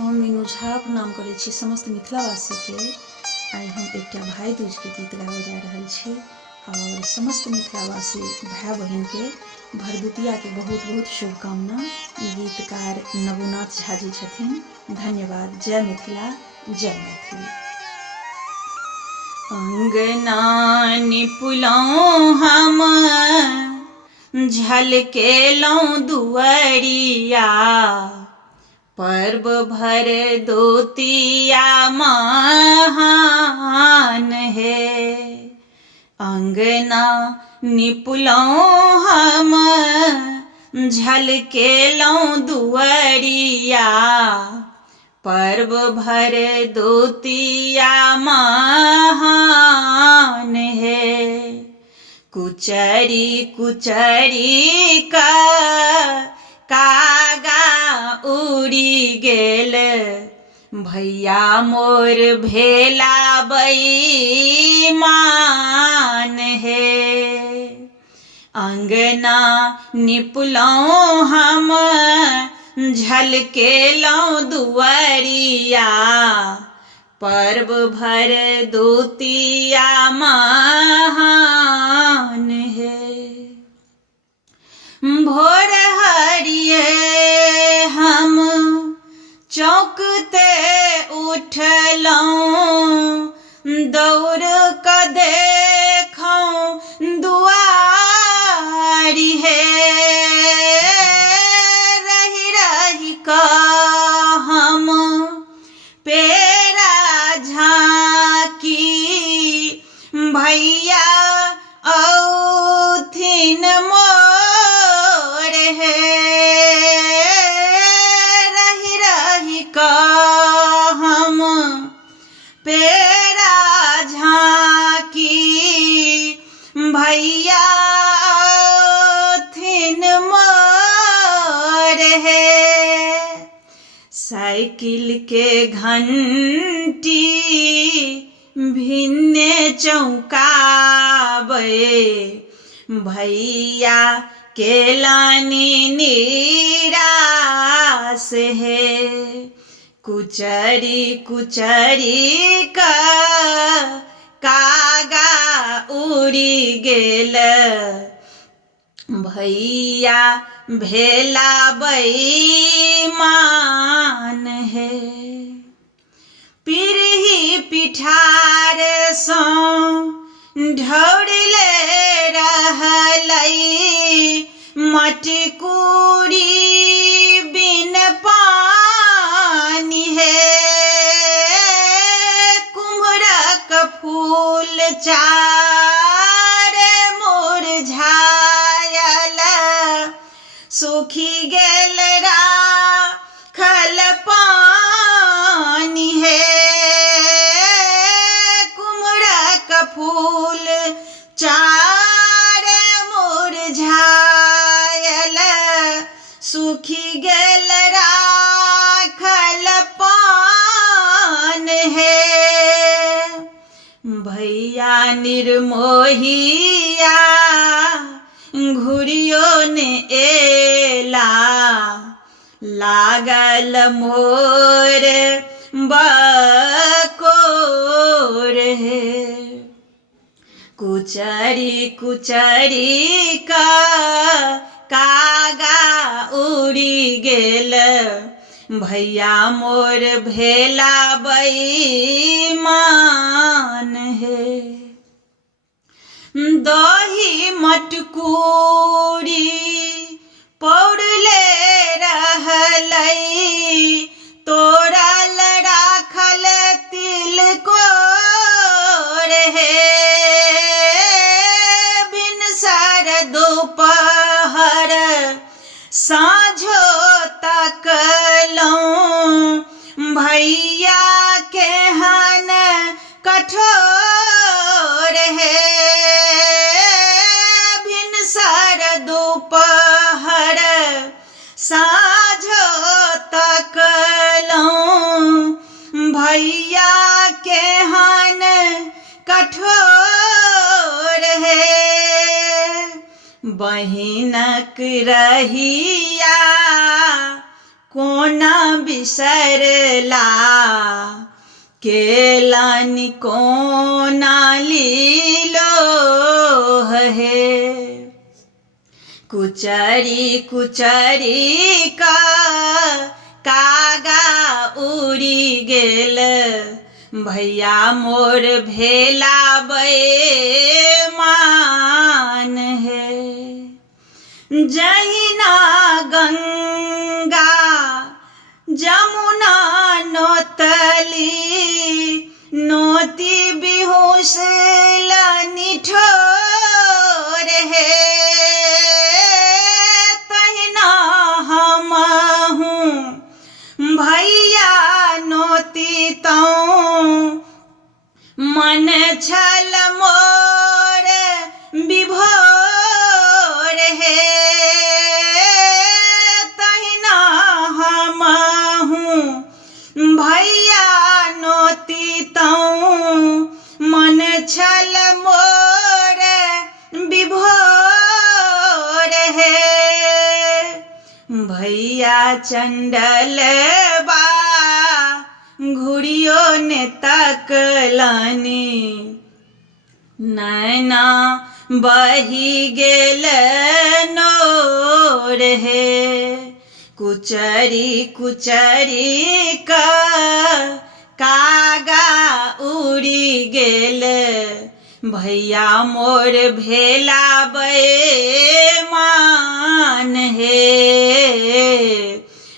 हम मीनू झा प्रणाम करै छी समस्त मिथिलावासी के। आइ हम एकटा भाई दूज के गीत गाबऽ जा रहल छी और समस्त मिथिलावासी भाई बहन के भरदुतिया के बहुत बहुत शुभकामना। गीतकार नवोनाथ झा जी छथिन। धन्यवाद। जय मिथिला, जय मैथिली। अंगना निपुलौं हम झलकेलौं दुअरिया, पर्व भर दोतिया महान है। अंगना निपुलौं हम झलकेलौं दुअरिया, पर्व भर दोतिया महान है। कुचरी कुचरी कागा उड़ी गेल, भैया मोर भेला बेईमान है। अंगना निपुलौं हम झलकेलौं दुअरिया, पर्व भर दोतिया महान है। भोर हरिये हम चौकते उठलौं, दौड़ क देखौं दुआरी है। रही रही क हम पेरा झांकी, भैया औथिन मोर है। रही रही क हम पेरा झांकी, भैया औथिन मोर है। साइकिल के घंटी भिन्ने चौंकावे, भैया के लानी निराश है। कुचरी कुचरी कागा उड़ी गेल, भैया भेला बेईमान है। पिरही पिठार सो ढौड़ले रहलै, मटकुरी बिन पानी है। कुम्हरक फूल चार मुरझायल, सूखी गेल राखल पानी है। कुम्हरक फूल चार मुरझायल, सूखी गेल राखल पान है। भैया निर्मोहिया घुरियो ने एला, लागल मोर बकोर है। कुचरी कुचरी कागा उड़ी गेल, भैया मोर भेला बेईमान है। दही मटकुरी पौड़ले रहलै, तोड़ल राखल तिलकोर है। भिनसर दोपहर साँझो तकलौं, भैया केहन कठोर है। भिनसर दोपहर साँझो तकलौं, भैया केहन कठोर है। बहिनक रहिया कोना बिसरला केलन कोना लीलो है। कुचरी कुचरी का कागा उड़ी गेल भैया मोर भेला बेमान है। जहिना गंगा जमुना नोतली नोती बिहुसल निठोर है। तहिना हमहू भैया नोती तौं मन छल मोर विभोर है। तहिना हमहू भैया नोती तौं मन छल मोर विभोर है। भैया चंडल बा घुड़ियो ने तकलनी नैना बही गेल नोर है। कुचरी कुचरी का कागा उड़ी गेल भैया मोर भेला बेमान है।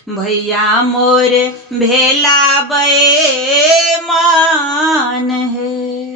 भैया मोर भेला बेमान है।